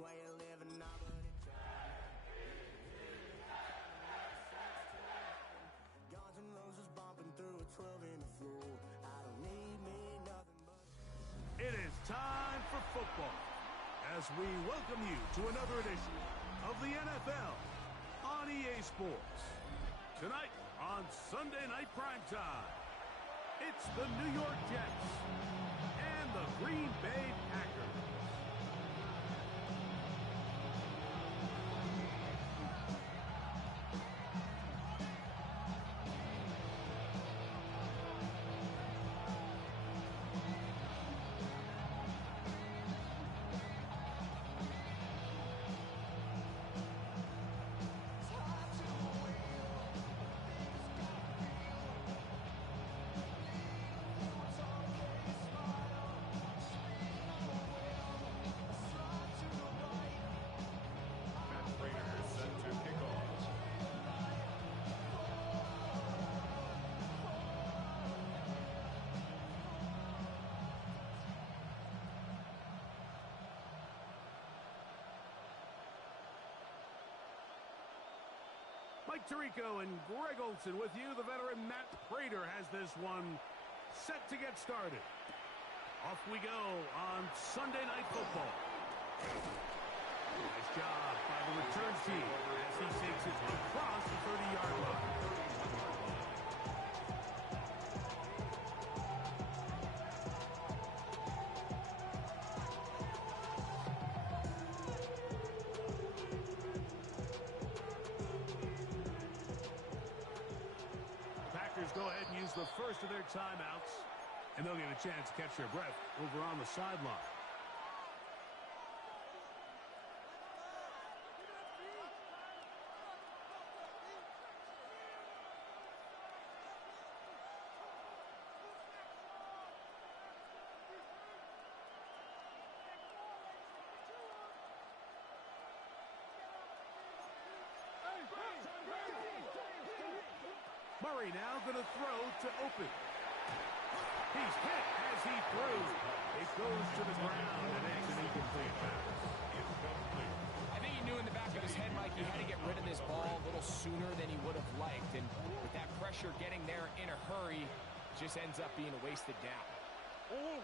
way of living now, but it's Guns N' Roses bumping through a 12 in the floor. I don't need me nothing but... It is time for football as we welcome you to another edition of the NFL on EA Sports. Tonight on Sunday Night Primetime, it's the New York Jets and the Green Bay Packers. Mike Tirico and Greg Olsen with you. The veteran Matt Prater has this one set to get started. Off we go on Sunday Night Football. Nice job by the return team as he takes it across the 30-yard line. Go ahead and use the first of their timeouts, and they'll get a chance to catch their breath over on the sideline. Murray now going to throw to open. He's hit as he throws. It goes to the ground, and it's an incomplete pass. I think he knew in the back of his head, Mike, he had to get rid of this ball a little sooner than he would have liked. And with that pressure getting there in a hurry, it just ends up being a wasted down. They'll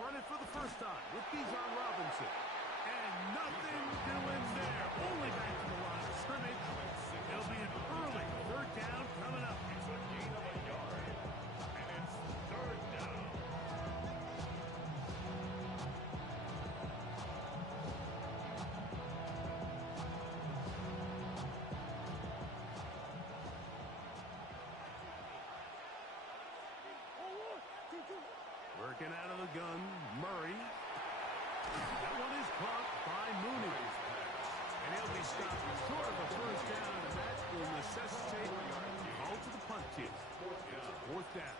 run it for the first time with Bijan Robinson. And nothing doing there. Only back to the line of scrimmage. There'll be an early third down coming up. It's a gain of a yard, and it's third down. Working out of the gun, Murray. That one is caught by Mooney. And he'll be stopped short of a first down, and that will necessitate a call to the punt team. Fourth down.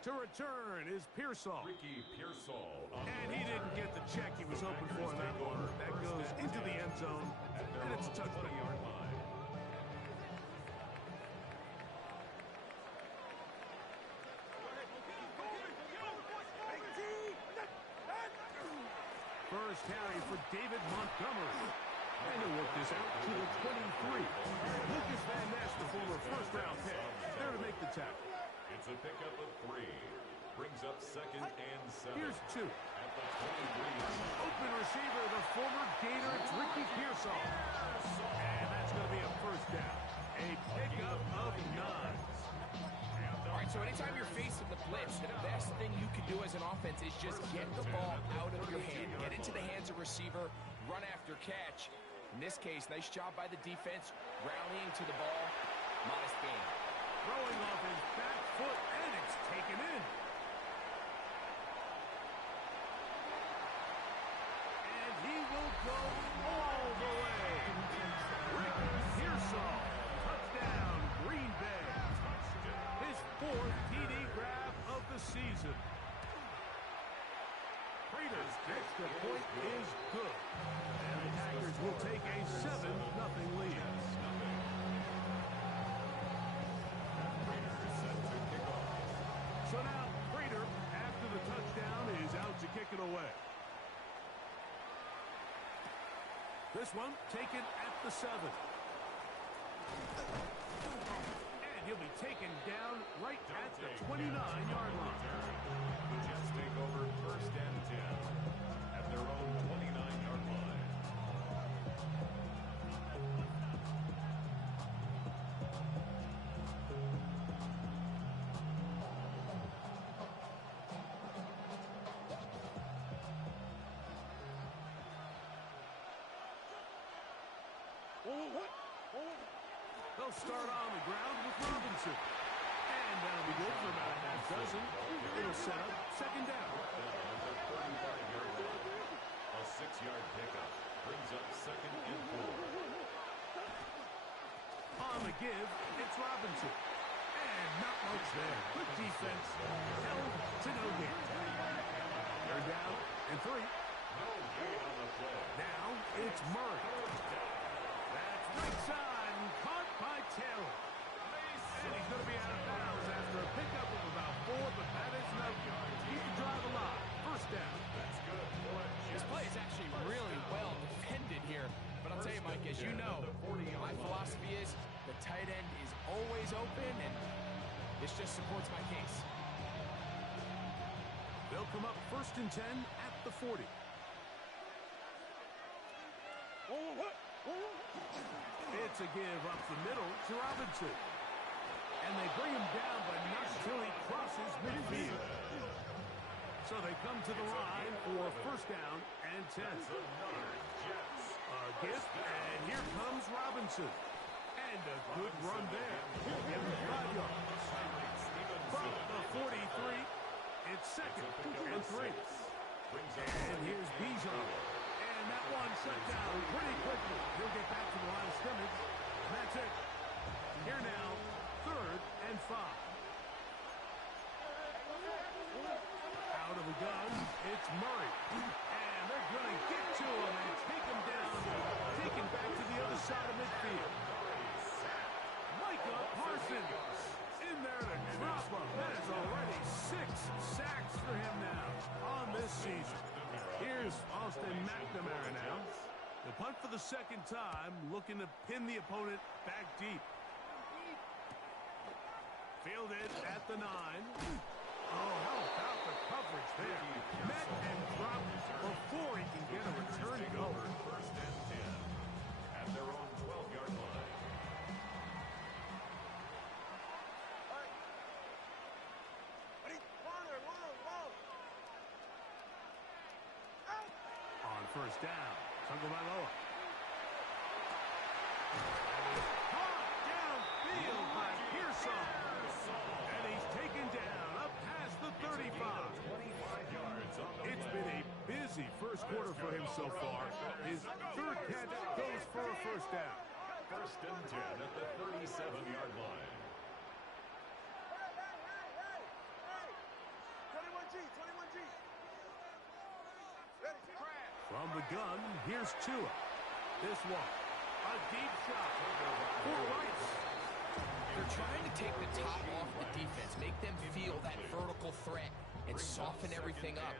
To return is Pearsall. Ricky Pearsall. And he didn't get the check he was hoping for in that one. That goes into the end zone, and it's a touchdown. First carry for David Montgomery. And he'll work this out to the 23. Lucas Van Ness, the former first-round pick, there to make the tackle. It's a pickup of 3. Brings up second and 7. Here's 2. At the 23. Open receiver, the former Gator, it's Ricky Pearsall. And that's going to be a first down. A pickup of 9. All right, so anytime you're facing the blitz, the best thing you can do as an offense is just get the ball out of your hand. Get into the hands of receiver, run after catch. In this case, nice job by the defense, rallying to the ball. Modest gain. Throwing off his back foot, and it's taken in. And he will go all the way. Ricky Pearsall, touchdown, Green Bay. His 4th TD grab of the season. Prater's extra point is good. And the Packers will take a 7-0 lead. away. This one taken at the 7. And he'll be taken down right at the 29-yard line. The Jets take over 1st and 10 at their own 29-yard line. They'll start on the ground with Robinson. And that'll be good for about a half dozen. It'll set up 2nd down. A 6-yard pickup brings up 2nd and 4. On the give, it's Robinson. And not much there. Good defense. Held to no gain. They're down and 3. No gain on the play. Now it's Murray. That's right side and caught by Taylor. And he's going to be out of bounds after a pickup of about 4, but that is enough. He can drive a lot. 1st down. That's good. This play is actually really well defended here. But I'll tell you, Mike, as you know, my philosophy is the tight end is always open, and this just supports my case. They'll come up 1st and 10 at the 40. It's a give up the middle to Robinson. And they bring him down, but not until he crosses midfield. So they come to the line for 1st down and 10. A give, and here comes Robinson. And a good run there. Give him 5 yards. From the 43, it's 2nd and 3. And here's Bijan. And that one shut down pretty quickly. He'll get back to the line of scrimmage. And that's it. Here now, 3rd and 5. Out of the gun, it's Murray. And they're going to get to him and take him down. Take him back to the other side of midfield. Micah Parsons in there to drop him. That is already 6 sacks for him now on this season. Here's Austin McNamara now. The punt for the 2nd time, looking to pin the opponent back deep. Fielded at the 9. Oh, how about the coverage there? Met and dropped before he can get a return goal. 1st and 10 at their own 12-yard line. On 1st down, Tagovailoa. Caught downfield by Pearson. And he's taken down up past the 35. 25 yards on the It's been a busy 1st quarter for him so far. His 3rd catch goes for a 1st down. 1st and 10 at the 37-yard line. From the gun, here's Tua. This one, a deep shot for Rice. They're trying to take the top off the defense, make them feel that vertical threat, and soften everything up.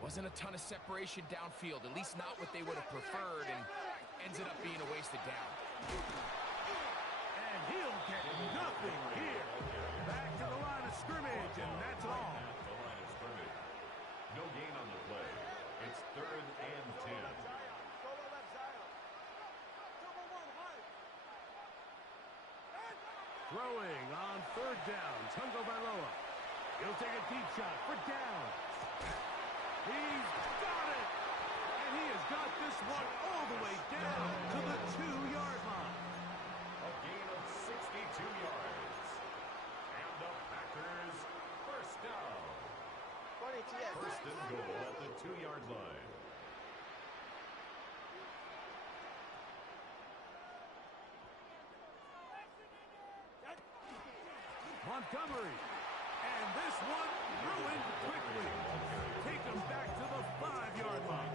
Wasn't a ton of separation downfield, at least not what they would have preferred, and ends up being a wasted down. And he'll get nothing here. Back to the line of scrimmage, and that's all. The line of scrimmage. No gain on the play. It's 3rd and 10. Throwing on 3rd down, Tagovailoa. He'll take a deep shot for down. He's got it! And he has got this one all the way down to the 2-yard line. A gain of 62 yards. And the Packers 1st down. 1st and goal at the 2-yard line. Montgomery. And this one ruined quickly. Take him back to the 5-yard line.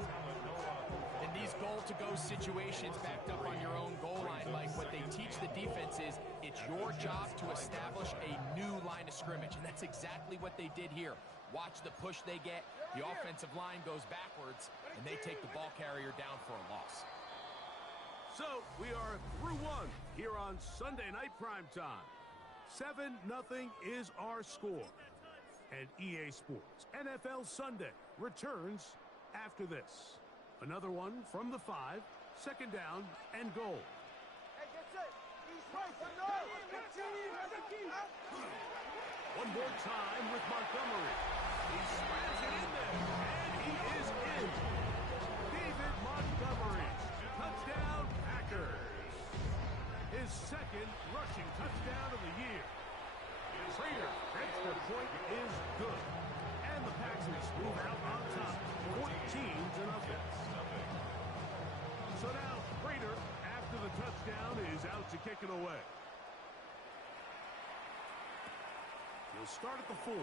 In these goal-to-go situations backed up on your own goal line, Mike, what they teach the defense is it's your job to establish a new line of scrimmage, and that's exactly what they did here. Watch the push they get. The offensive line goes backwards, and they take the ball carrier down for a loss. So we are through one here on Sunday Night Primetime. 7-0 is our score. And EA Sports NFL Sunday returns after this. Another one from the 5, second down and goal. Hey, that's it. He's right. One more time with Montgomery. He slams it in there, and he is in. David Montgomery, touchdown Packers. His second rushing touchdown of the year. Prater, extra point is good. And the Packers move out on top, 14-0. So now Prater, after the touchdown, is out to kick it away. He'll start at the 4.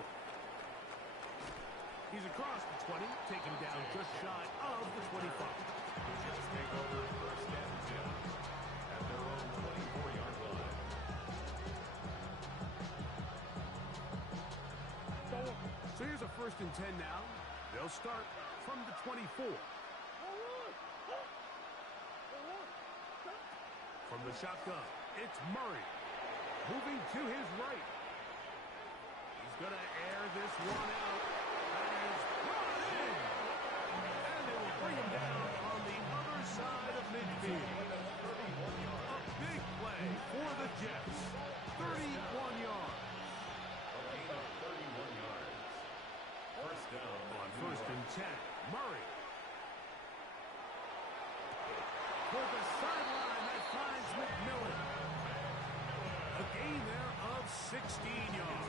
He's across the 20, taken down just shy of the 25. Just take over first and 10 at their own 24-yard line. So here's a first and 10 now. They'll start from the 24. From the shotgun, it's Murray. Moving to his right. He's going to air this one out. That is brought in. And they will bring him down on the other side of midfield. A big play for the Jets. 31 yards. A gain of 31 yards. First down On first and 10, Murray. For the sideline, that finds McMillan. A gain there of 16 yards.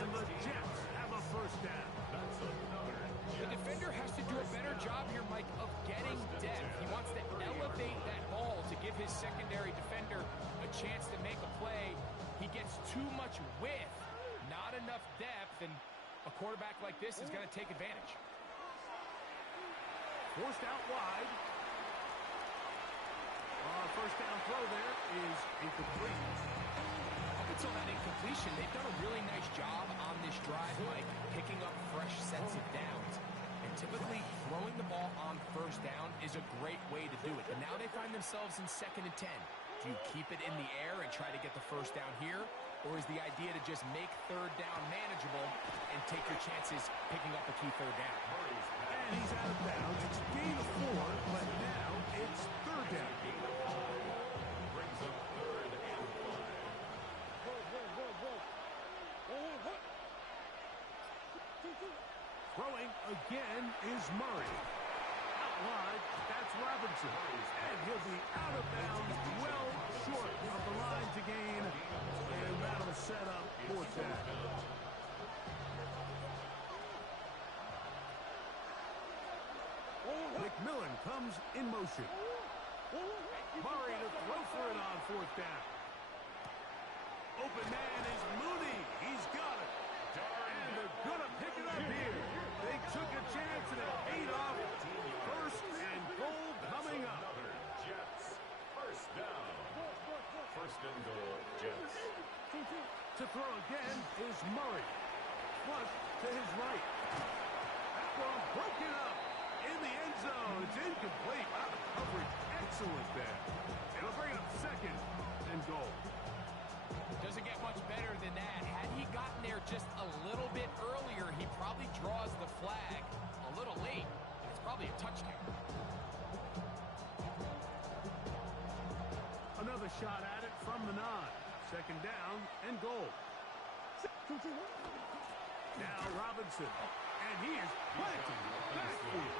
And the Jets have a first down. The defender has to do a better job here, Mike, of getting depth. He wants to elevate that ball to give his secondary defender a chance to make a play. He gets too much width, not enough depth, and a quarterback like this is going to take advantage. Forced out wide. First down throw there is incomplete. Up until that incompletion, they've done a really nice job on this drive, Mike, picking up fresh sets of downs. And typically, throwing the ball on first down is a great way to do it. But now they find themselves in second and 10. Do you keep it in the air and try to get the first down here? Or is the idea to just make third down manageable and take your chances picking up a key third down? And he's out of bounds. It's a gain of 4, but now it's third down. brings up third and 5. Throwing again is Murray. Out wide, that's Robinson. And he'll be out of bounds, well short of the line to gain. And that'll set up fourth down. McMillan comes in motion. Murray to throw for it on fourth down. Open man is Mooney. He's got it. And they're going to pick it up here. They took a chance and it paid off. First and goal coming up. Jets. First down. First and goal, Jets. To throw again is Murray. Flush to his right. That one broken up in the end zone. It's incomplete. Wow, the coverage excellent there. It'll bring up second and goal. Doesn't get much better than that. Had he gotten there just a little bit earlier, he probably draws the flag a little late. It's probably a touchdown. Another shot at it from the 9. Second down and goal. Now Robinson. And he is planting backfield.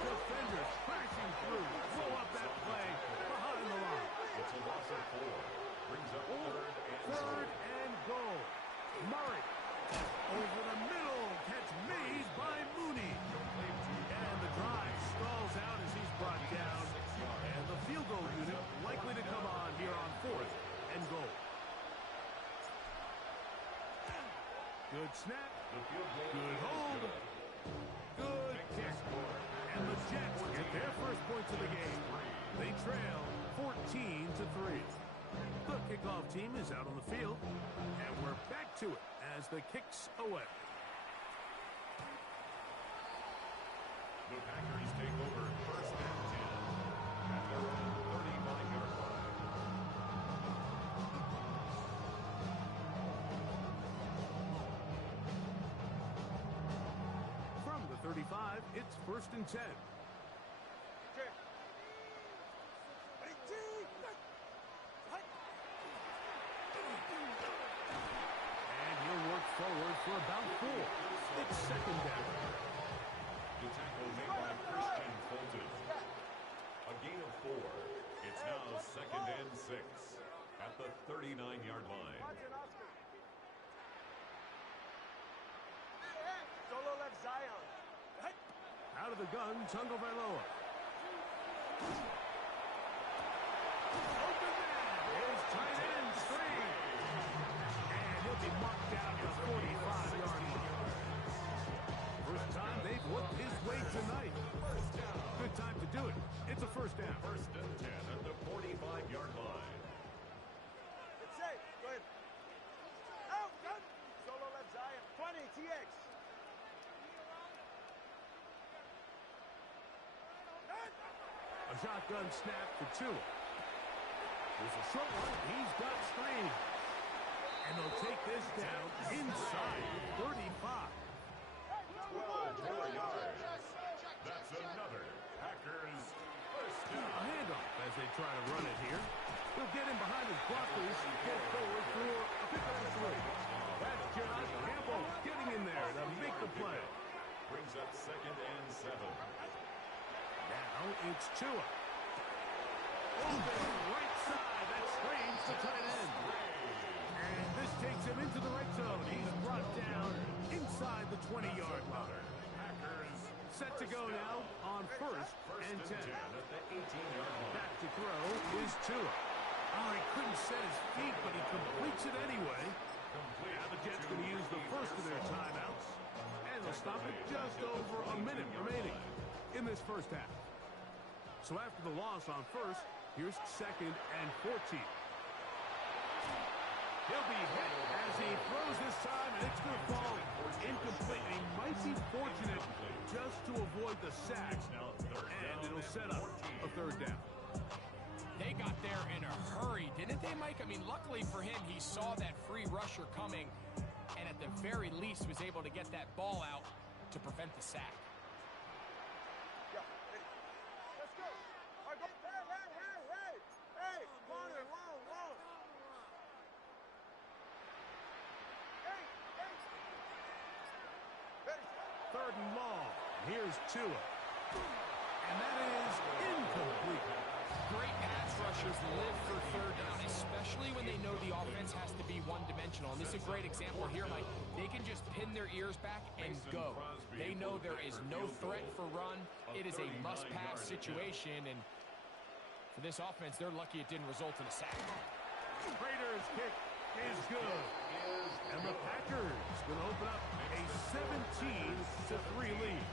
Defenders crashing through. Throw up that play behind the line. It's a loss of 4. Brings up Third and goal. Murray. Over the middle. Catch made by Mooney. And the drive stalls out as he's brought down. And the field goal unit likely to come on here on fourth and goal. Good snap. Good hold. Good kick. And the Jets get their first points of the game. They trail 14-3. The kickoff team is out on the field. And we're back to it as the kick's away. The Packers take over first and 10 at their own 35-yard line. From the 35, it's first and 10. And he'll work forward for about 4. It's second down. The tackle made by Christian Fulton. A gain of 4. It's now second and 6 at the 39-yard line. Solo left Zion. Out of the gun, Tagovailoa. Open man is tight end screen. And he'll be marked down to the 45-yard line. First time they've worked his way tonight. Good time to do it. It's a first down. First and 10 at the 45-yard line. It's safe. Go ahead. Out, gun. Solo left Zion. 20, TX. A shotgun snap for Tua. There's a short one. He's got screen. And they'll take this down inside 35. 12 more yards. That's another Packers first A down. handoff as they try to run it here. He'll get in behind his blockers and get forward for a pickup of 3. That's Josh Campbell getting in there to make the play. Brings up second and 7. Now it's Tua. Open right side. That screens the tight end. And this takes him into the right zone. He's brought down inside the 20-yard line. Packers Set to go now on first and 10. at the 18-yard line. Back to throw is Tua. Oh, he couldn't set his feet, but he completes it anyway. Now the Jets going to use the first of their timeouts. And they'll stop it just over a minute remaining in this first half. So after the loss on first, here's second and 14. He'll be hit as he throws this time, and it's going to fall incomplete. He might be fortunate just to avoid the sack, and it'll set up a third down. They got there in a hurry, didn't they, Mike? I mean, luckily for him, he saw that free rusher coming, and at the very least was able to get that ball out to prevent the sack. Yeah, ready. Let's go. All right, go. Hey, corner, long. Hey. Ready. Third and long. Here's Tua. And that is incomplete. Great pass rushers live for third down, especially when they know the offense has to be one-dimensional. And this is a great example here, Mike. They can just pin their ears back and go. They know there is no threat for run. It is a must-pass situation, and for this offense, they're lucky it didn't result in a sack. Raiders kick is good. And the Packers going to open up a 17-3 lead.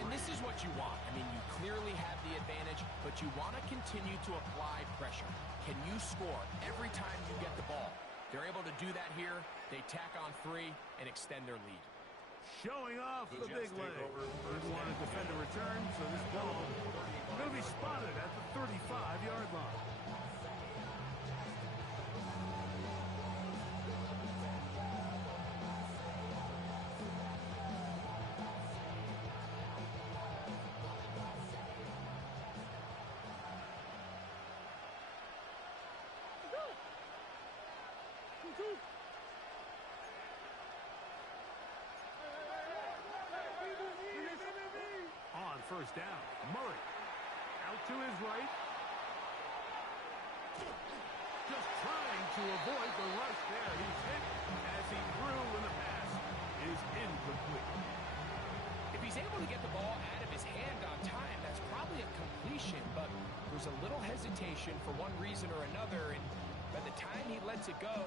And this is what you want. I mean, you clearly have the advantage, but you want to continue to apply pressure. Can you score every time you get the ball? They're able to do that here. They tack on 3 and extend their lead. Showing off the big leg. Didn't want to defend a return, so this ball going to be spotted at the 35-yard line. On first down, Murray out to his right. Just trying to avoid the rush there. He's hit as he threw when the pass is incomplete. If he's able to get the ball out of his hand on time, that's probably a completion, but there's a little hesitation for one reason or another, and by the time he lets it go,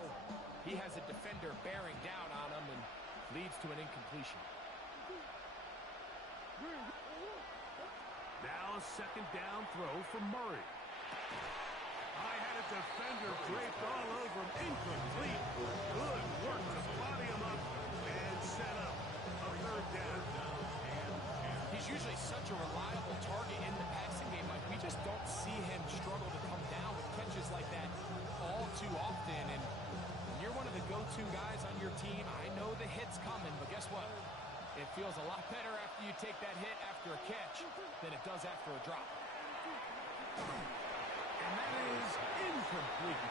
he has a defender bearing down on him and leads to an incompletion. Now a second down throw for Murray. I had a defender draped all over him. Incomplete. Good work to body him up and set up a third down. He's usually such a reliable target in the passing game. Like, we just don't see him struggle to come down with catches like that all too often. And when you're one of the go-to guys on your team, I know the hit's coming, but guess what? It feels a lot better after you take that hit after a catch than it does after a drop. And that is incomplete.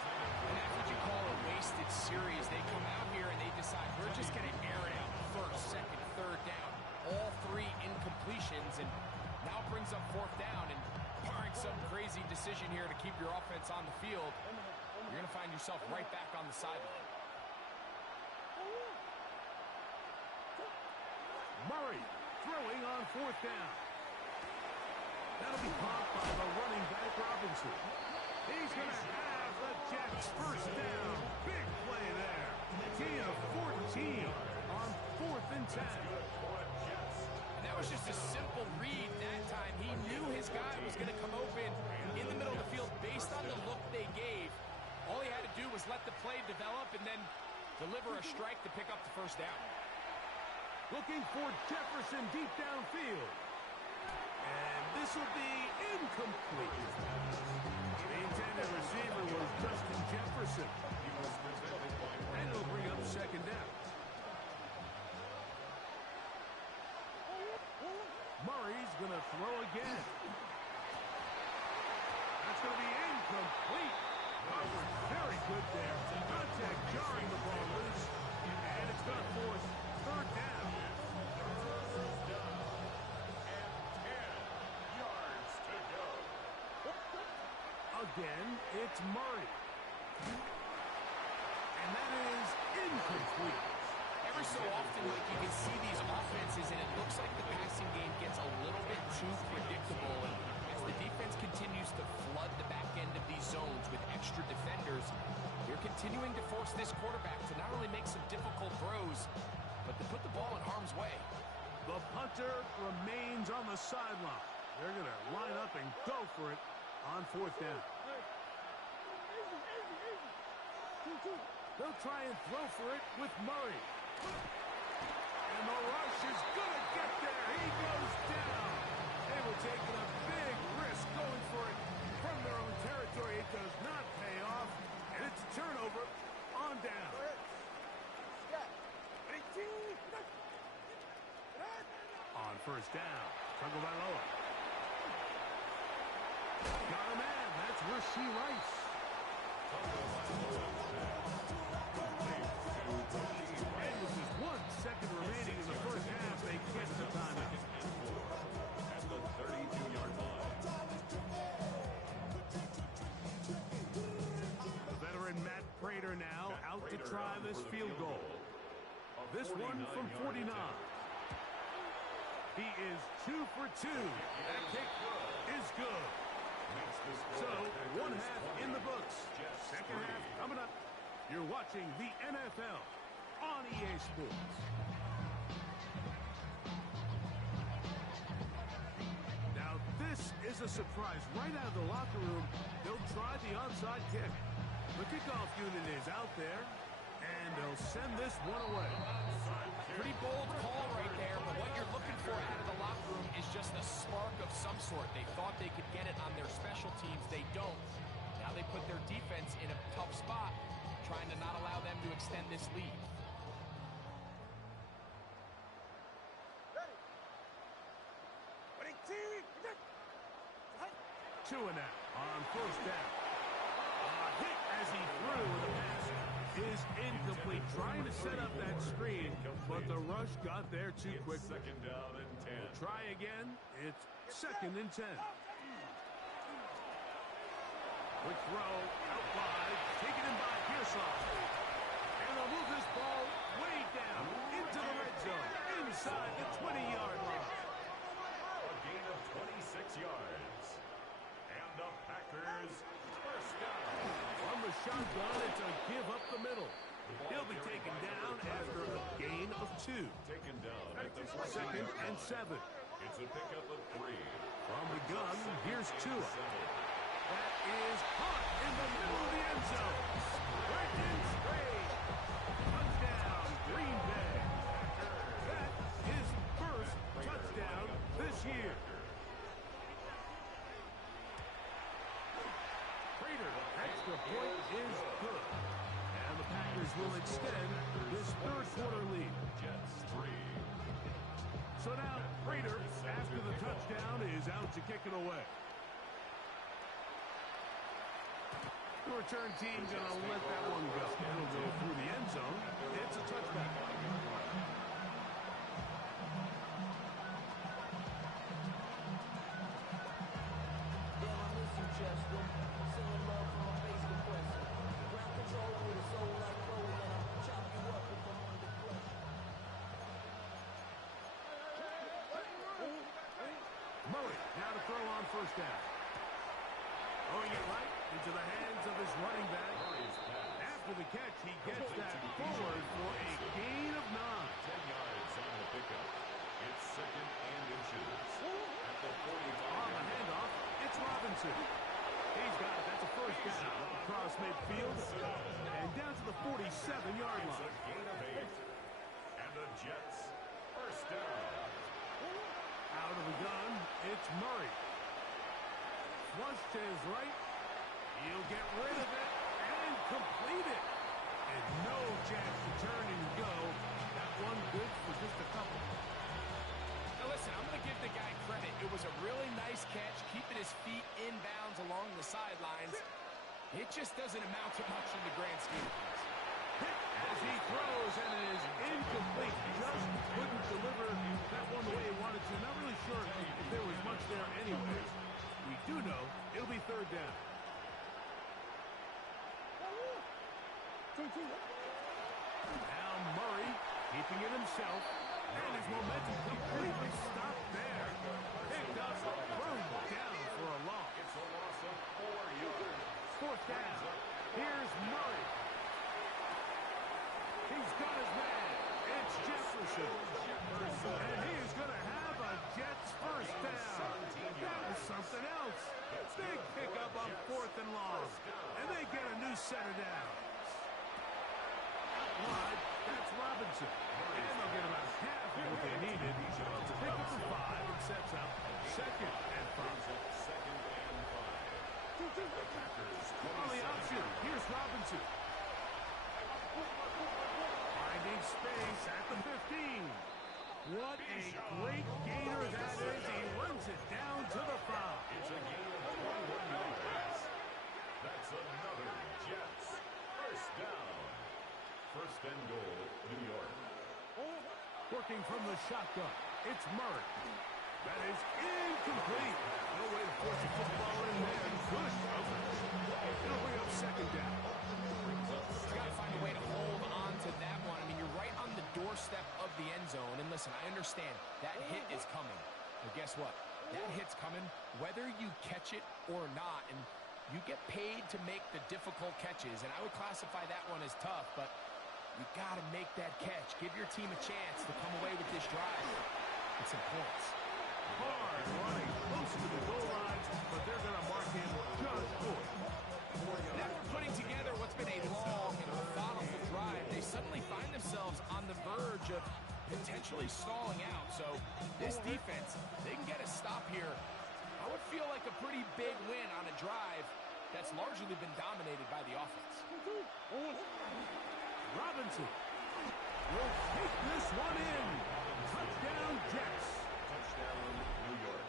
And that's what you call a wasted series. They come out here and they decide we're just going to air it out first, second, third down. All three incompletions, and now brings up fourth down, and barring some crazy decision here to keep your offense on the field, you're going to find yourself right back on the sideline. Murray throwing on fourth down. That'll be caught by the running back Robinson. He's going to have the Jets first down. Big play there. Gain of 14 on 4th and 10. And that was just a simple read that time. He knew his guy was going to come open in the middle of the field based on the look they gave. All he had to do was let the play develop and then deliver a strike to pick up the first down. Looking for Jefferson deep downfield. And this will be incomplete. The intended receiver was Justin Jefferson. And it'll bring up second down. Murray's going to throw again. That's going to be incomplete. Howard very good there. Contact jarring the ball loose. And it's going to force third down. Again, it's Murray. And that is incomplete. Every so often, like, you can see these offenses, and it looks like the passing game gets a little bit too predictable. And as the defense continues to flood the back end of these zones with extra defenders, they're continuing to force this quarterback to not only make some difficult throws, but to put the ball in harm's way. The punter remains on the sideline. They're going to line up and go for it on fourth down. They'll try and throw for it with Murray. And the rush is going to get there. He goes down. They were taking a big risk going for it from their own territory. It does not pay off. And it's a turnover on down. On first down, Tagovailoa. Got a man. That's Rashee Rice. And with just 1 second remaining in the first half, they get the timeout. At the 32-yard line. The veteran Matt Prater now out to try this field goal. This one from 49. He is 2 for 2. That kick is good. So, 1 half in the books. Second half coming up. You're watching the NFL on EA Sports. Now, this is a surprise. Right out of the locker room, they'll try the onside kick. The kickoff unit is out there, and they'll send this one away. Pretty bold call right there, but what you're looking for out of the locker room is just a spark of some sort. They thought they could get it on their special teams. They don't. Now they put their defense in a tough spot, trying to not allow them to extend this lead. Two and out on first down. A hit as he threw, and the pass is incomplete. Trying to set up that screen, but the rush got there too quickly. Second down and 10. We'll try again. It's second and 10. Quick throw out wide, taken in by Pearsall. And they'll move this ball way down into the red zone, inside the 20-yard line. A gain of 26 yards. And the Packers first down. From the shotgun, it's a give up the middle. He'll be taken down after a gain of 2. Taken down at the Second and 7. It's a pickup of 3. From the gun, here's Tua. That is caught in the middle of the end zone. Brendan Strayed. Touchdown, Green Bay. That is first touchdown this year. is good. And the Packers will extend this third quarter lead. Jets 3. So now, Prater, after the touchdown, is out to kick it away. The return team going to let that one go. It'll go through the end zone. It's a touchback. Murray now to throw on first down. Throwing it right into the hands of his running back. After the catch, he gets that forward for a gain of 9. 10 yards on the pickup. It's second and inches. At the 45. On the handoff, it's Robinson. He's got it. That's a first down across midfield and down to the 47-yard It's line. a gain of 8. And the Jets first down. Out of the gun, it's Murray. Flush to his right. He'll get rid of it and complete it. And no chance to turn and go. That one good for just a couple. Now listen, I'm going to give the guy credit. It was a really nice catch, keeping his feet in bounds along the sidelines. It just doesn't amount to much in the grand scheme of things. Hit as he throws, and it is incomplete. Just couldn't deliver that one the way he wanted to. Not really sure if there was much there anyways. We do know it'll be third down. Now Murray keeping it himself, and his momentum completely stopped there. Picked up, thrown down for a loss. It's a loss of 4 yards. Fourth down. Here's Murray. He's got his man. It's Jefferson. And he is going to have a Jets first down. That was something else. Big pickup on 4th and long. And they get a new set of downs. Out wide, that's Robinson. And they'll get about half of what they needed to pick up the 5 and sets up second and 5. Second and 5. The Packers On the option, here's Robinson. Finding space at the 15. What a great gainer that is. He runs it down to the 5. It's a gain of 21 yards. That's another Jets first down. First and goal, New York. Working from the shotgun, it's Murray. That is incomplete. No way to force a football in there. Good coverage. It'll bring up second down. He's got to find a way to hold on to that one. I mean, you're right on the doorstep of the end zone. And listen, I understand that hit is coming. But guess what? That hit's coming whether you catch it or not. And you get paid to make the difficult catches. And I would classify that one as tough. But you got to make that catch. Give your team a chance to come away with this drive. It's some points. Hard running close to the goal lines, but they're going to mark him just good. And after putting together what's been a long and methodical drive, they suddenly find themselves on the verge of potentially stalling out. So this defense, they can get a stop here. I would feel like a pretty big win on a drive that's largely been dominated by the offense. Robinson will take this one in. Touchdown, Jets. Touchdown, New York.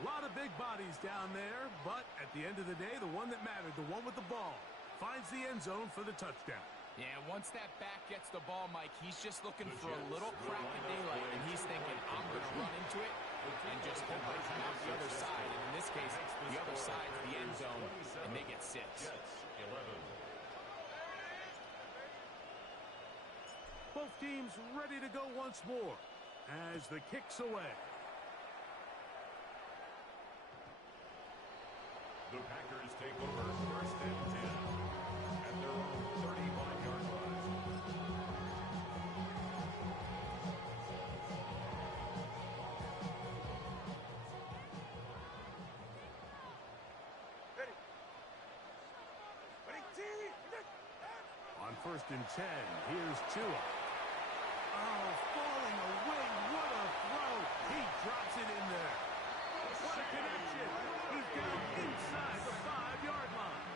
A lot of big bodies down there, but at the end of the day, the one that mattered, the one with the ball, finds the end zone for the touchdown. Yeah, once that back gets the ball, Mike, he's just looking for a little crack of daylight, and he's thinking, I'm going to run into it and just hope I come out the other side. And in this case, the other side's the end zone, and they get 6. Jets 11. Both teams ready to go once more as the kick's away. The Packers take over first and 10 at their own 35-yard line. Ready. Ready, team. On first and 10, here's Tua. Oh, falling away. What a throw. He drops it in there. What a connection. He's down inside the 5-yard line.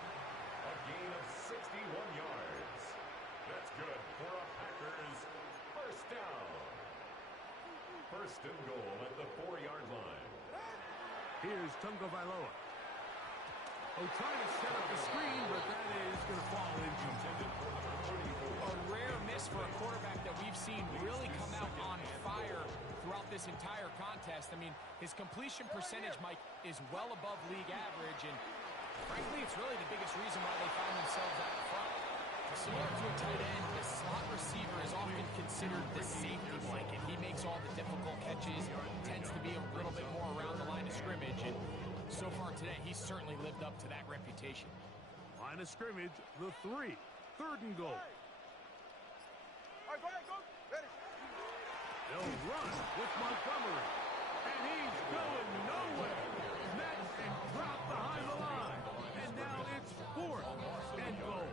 A gain gain of 61 yards. That's good for a Packers first down. First and goal at the 4-yard line. Here's Tunga Vailoa. Oh, trying to set up the screen, but that is going to fall incomplete. A rare miss for a quarterback that we've seen really come out on fire throughout this entire contest. I mean, his completion percentage, Mike, is well above league average, and frankly, it's really the biggest reason why they find themselves out front. Similar to a tight end, the slot receiver is often considered the safety blanket. He makes all the difficult catches, tends to be a little bit more around the line of scrimmage, and so far today, he's certainly lived up to that reputation. Line of scrimmage, the 3. Third and goal. All right, go ahead, go. Ready. They'll run with Montgomery. And he's going nowhere. Met and dropped behind the line. And now it's 4th and goal.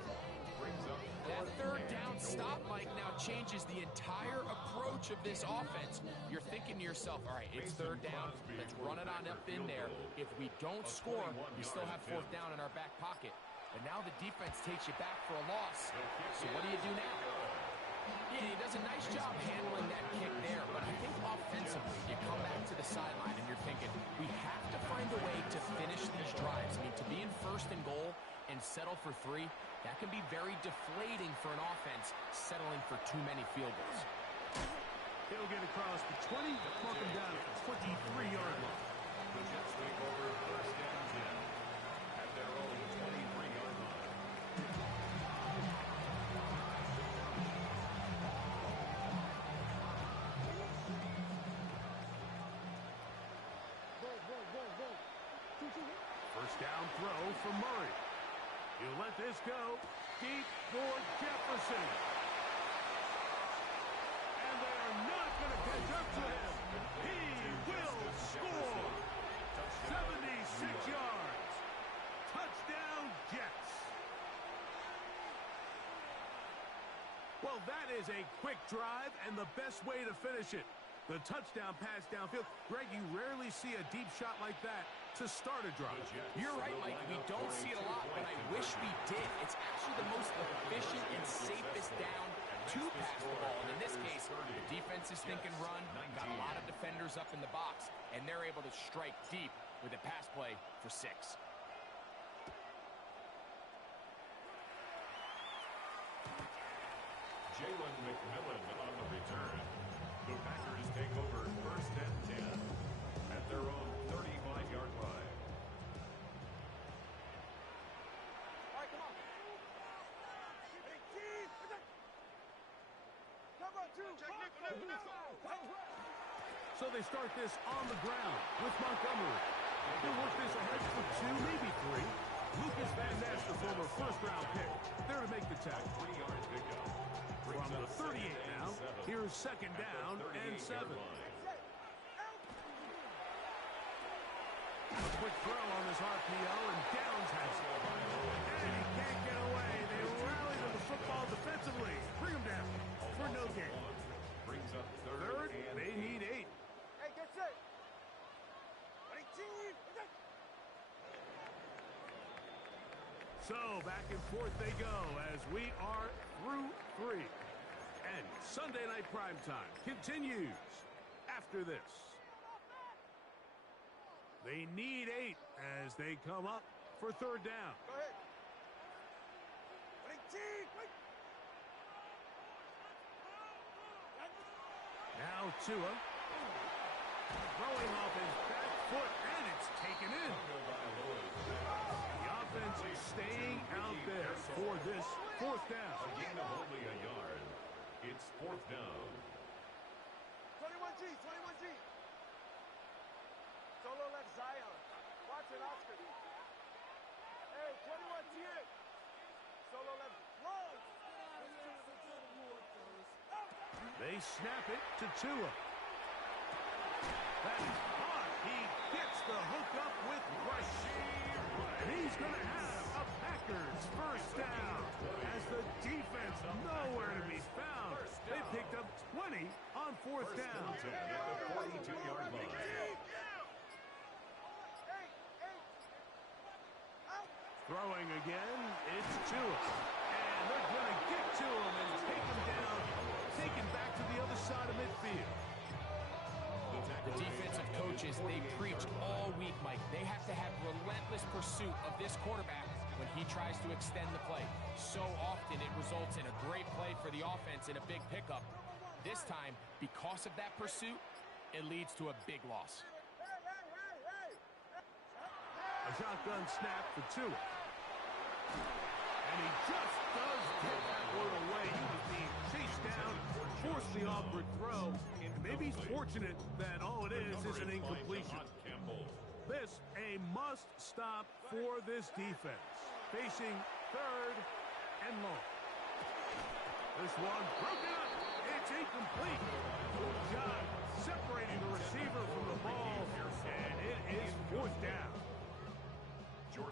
That third down stop, Mike, now changes the entire approach of this offense. You're thinking to yourself, all right, it's 3rd down. Let's run it on up in there. If we don't score, we still have 4th down in our back pocket. But now the defense takes you back for a loss. So what do you do now? Yeah, he does a nice job handling that kick there, but I think offensively, you come back to the sideline and you're thinking, we have to find a way to finish these drives. I mean, to be in 1st and goal and settle for 3, that can be very deflating for an offense settling for too many field goals. He'll get across the 20, mark him down at the 23-yard line. The Jets take over 1st and 10 at their own 23-yard line. First down throw for Murray. He'll let this go deep for Jefferson. And they are not going to catch up to him. He will score. 76 yards. Touchdown, Jets. Well, that is a quick drive and the best way to finish it. The touchdown pass downfield. Greg, you rarely see a deep shot like that to start a drive. You're right, Mike. We don't see it a lot, but I wish we did. It's actually the most efficient and safest down to pass the ball. And in this case, the defense is thinking run, got a lot of defenders up in the box, and they're able to strike deep with a pass play for 6. Jalen McMillan on the return. The Packers take over 1st and 10 at their own 35-yard line. All right, come on. Ready, team. Cover 2. So they start this on the ground with Montgomery. He'll work this ahead for 2, maybe 3. Lucas Van Ness, the former first-round pick, there to make the tackle. 3-yard pickup. From the 38 now, here's 2nd down and 7. A quick throw on this RPO, and Downs has it. And he can't get away. They rally to the football defensively. Bring him down for no gain. Brings up 3rd, and they need 8. Hey, get set. Ready, team. So back and forth they go as we are through 3. And Sunday Night Primetime continues after this. They need 8 as they come up for 3rd down. Go ahead. Ready, team. Now Tua throwing off his back foot, and it's taken in. The offense is staying out there for this 4th down. a gain of only a yard. It's 4th down. 21G. Solo left Zion. Watson Oscar. Hey, 21T8. Solo left Long. They snap it to Tua. That is hard. He gets the hook up with Rashid. And he's going to have a Packers first down as the defense nowhere to be found. They picked up 20 on 4th down. At the 42-yard line. Throwing again, it's Tua. And they're going to get to him and take him down, take him back to the other side of midfield. The defensive coaches, they preach all week, Mike. They have to have relentless pursuit of this quarterback when he tries to extend the play. So often it results in a great play for the offense and a big pickup. This time, because of that pursuit, it leads to a big loss. A shotgun snap for Tua. And he just does get that one away. He was being chased down, forced the awkward throw. And maybe he's fortunate that all it is an incompletion. This a must-stop for this defense. Facing third and long. This one broken up. It's incomplete. Good job separating the receiver from the ball. And it is fourth down.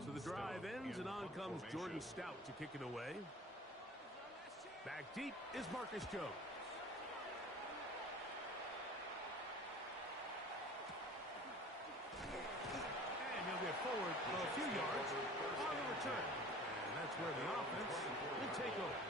So the drive ends, and on comes Jordan Stout to kick it away. Back deep is Marcus Jones. And he'll get forward a few yards on the return. And that's where the offense will take over.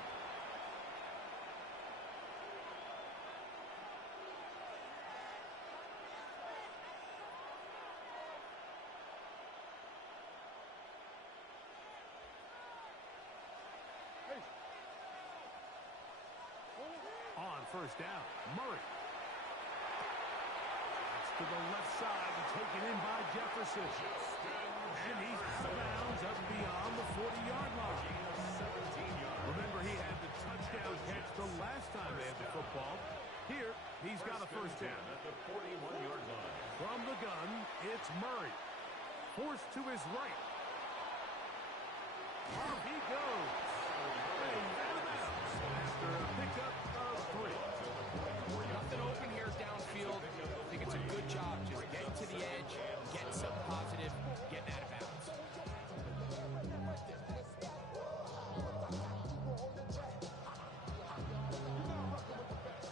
On first down, Murray. That's to the left side and taken in by Jefferson. And he's out of bounds up beyond the 40-yard line. Remember, he had the touchdown catch the last time they had the football. Here, he's got a first down. At the 41-yard line. From the gun, it's Murray. Forced to his right. Off he goes. And out of bounds after a pickup of 3. Nothing open here downfield. I think it's a good job just getting to the edge, getting something positive, getting out of bounds.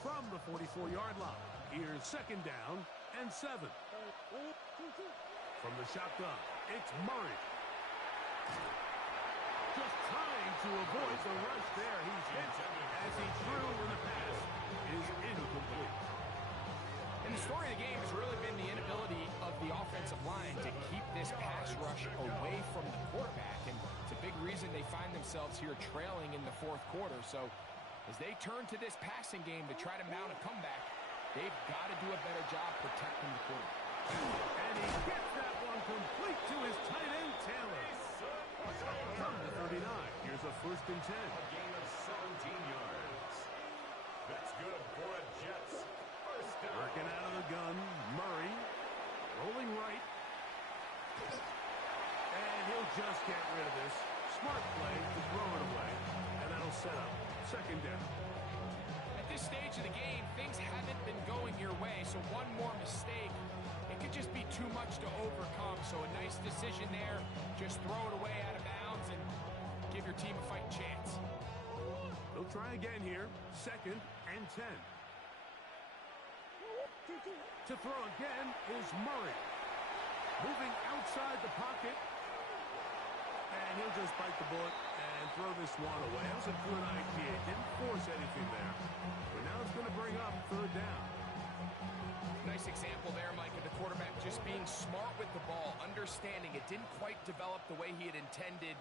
From the 44-yard line, here's second down and 7. From the shotgun, it's Murray. Just trying to avoid the rush there. He's hit as he threw in the pass is incomplete. And the story of the game has really been the inability of the offensive line to keep this pass rush away from the quarterback. And it's a big reason they find themselves here trailing in the fourth quarter. So as they turn to this passing game to try to mount a comeback, they've got to do a better job protecting the quarterback. And he gets that one complete to his tight end, Taylor. From the 39, here's a first and 10. A gain of 17 yards. That's good for a Jets first down. Working out of the gun, Murray. Rolling right. And he'll just get rid of this. Smart play to throw it away. And that'll set up second down. At this stage of the game, things haven't been going your way, so one more mistake, it could just be too much to overcome. So a nice decision there. Just throw it away out of bounds and give your team a fighting chance. They'll try again here. Second and 10. To throw again is Murray. Moving outside the pocket. And he'll just bite the bullet and throw this one away. That was a good idea. Didn't force anything there. But now it's going to bring up third down. Nice example there, Mike, of the quarterback just being smart with the ball, understanding it didn't quite develop the way he had intended.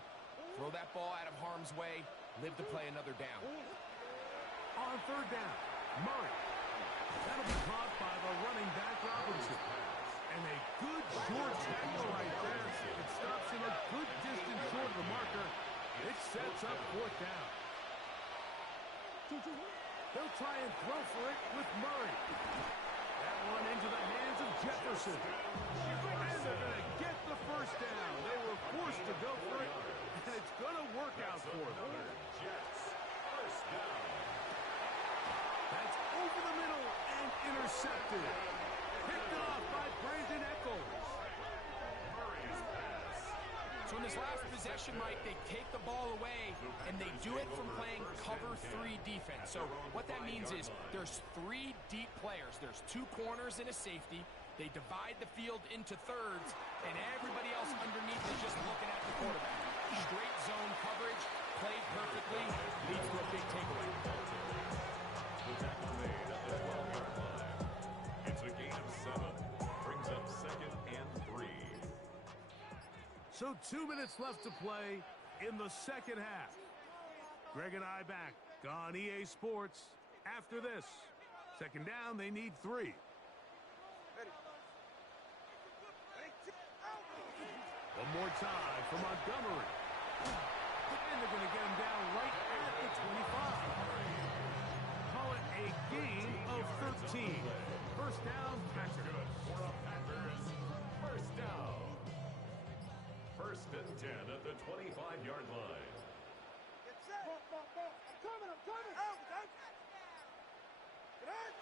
Throw that ball out of harm's way, live to play another down. On third down, Murray. That'll be caught by the running back, Robinson. And a good short tackle right there. It stops him a good distance short of the marker. It sets up fourth down. They'll try and throw for it with Murray. That one into the hands of Jefferson. And they're going to get the first down. They were forced to go for it, and it's going to work out for them. Jets first down. That's over the middle and intercepted. Picked off by Brandon Echols. Murray's pass. So in this last possession, Mike, they take the ball away, and they do it from playing cover 3 defense. So what that means is there's 3 deep players. There's 2 corners and a safety. They divide the field into thirds, and everybody else underneath is just looking at the quarterback. Straight zone coverage, played perfectly, leads to a big takeaway. The tackle made at the 12-yard line. It's a gain of 7. Brings up 2nd and 3. So 2 minutes left to play in the second half. Greg and I back on EA Sports after this. Second down, they need 3. One more time for Montgomery. And they're going to get him down right at the 25. Call it a gain of 13. First down, Packers. For a Packers first down. 1st and 10 at the 25-yard line. Get set. I'm coming. Out, out. Get in.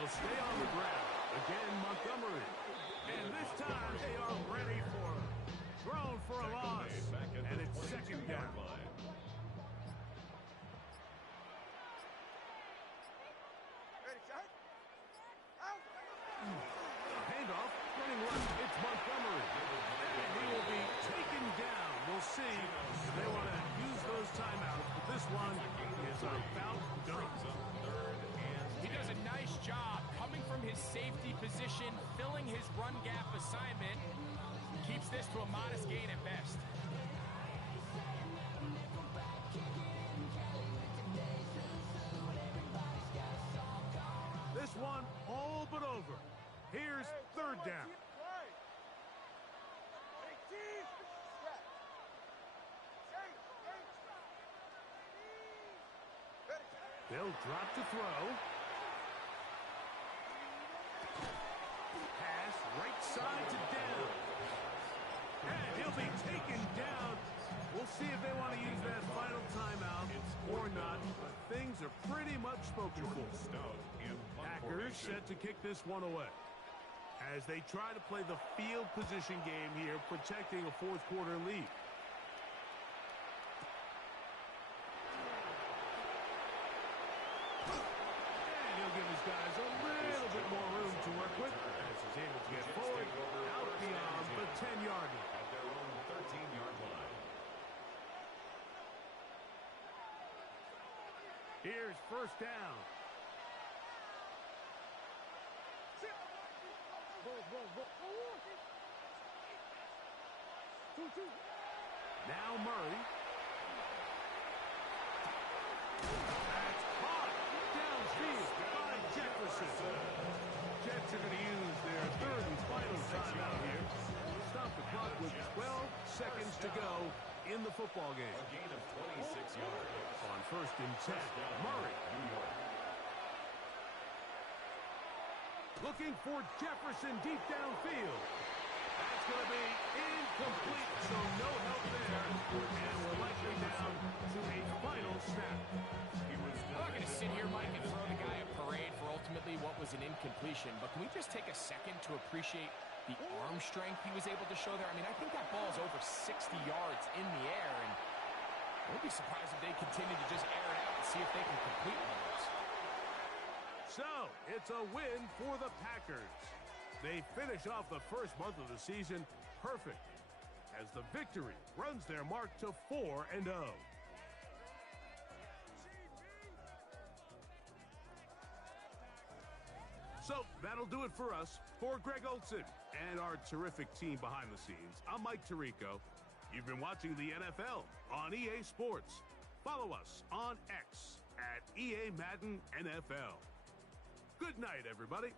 They'll stay on the ground. Again, Montgomery. And this time they are ready for him. Thrown for a loss. And it's second down. Ready, set. Out. Handoff, running left, it's Montgomery. And he will be taken down. We'll see if they want to use those timeouts, but this one is about done. He does a nice job coming from his safety position, filling his run gap assignment. Keeps this to a modest gain at best. This one all but over. Here's third down. They'll drop to throw. Pass right side to down. And he'll be taken down. We'll see if they want to use that final timeout or not. But things are pretty much spoken for. Packers set to kick this one away as they try to play the field position game here, protecting a fourth quarter lead. And he'll give his guys a little bit more room to work with as he's able to get forward out beyond the 10-yard line. At their own 13-yard line. Here's first down. Now Murray. That's caught downfield by Jefferson. Jets are going to use their third and final timeout here. Stop the clock with 12 seconds to go in the football game. A gain of 26 yards. On first and 10, Murray. New York. Looking for Jefferson deep downfield. That's going to be incomplete, so no help there. And we're likely down to a final snap. I'm not going to sit here, Mike, and throw the guy a parade for ultimately what was an incompletion, but can we just take a second to appreciate the arm strength he was able to show there? I mean, I think that ball is over 60 yards in the air, and I won't be surprised if they continue to just air it out and see if they can complete one of those. So, it's a win for the Packers. They finish off the first month of the season perfect as the victory runs their mark to 4-0. So, that'll do it for us. For Greg Olson and our terrific team behind the scenes, I'm Mike Tirico. You've been watching the NFL on EA Sports. Follow us on X at EA Madden NFL. Good night, everybody.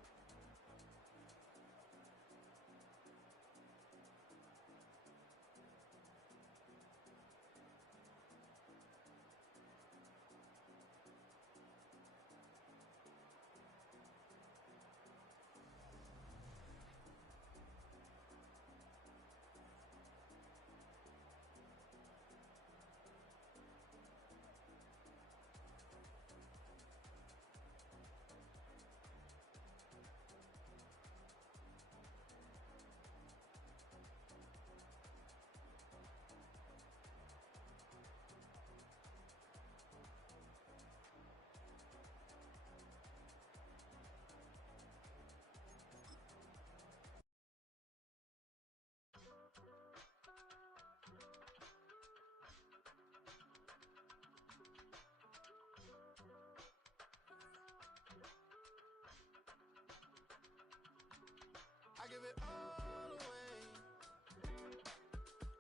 I give it all away.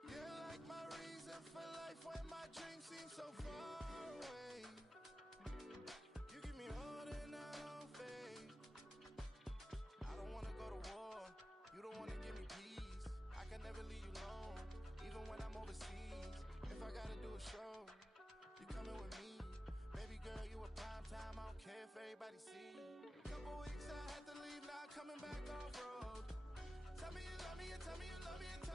You're like my reason for life when my dreams seem so far away. You give me all and I don't fade. I don't wanna go to war. You don't wanna give me peace. I can never leave you alone, even when I'm overseas. If I gotta do a show, you coming with me. Baby girl, you a prime time. I don't care if everybody see. Couple weeks I had to leave, now coming back off road. Tell me you love me and tell me you love me and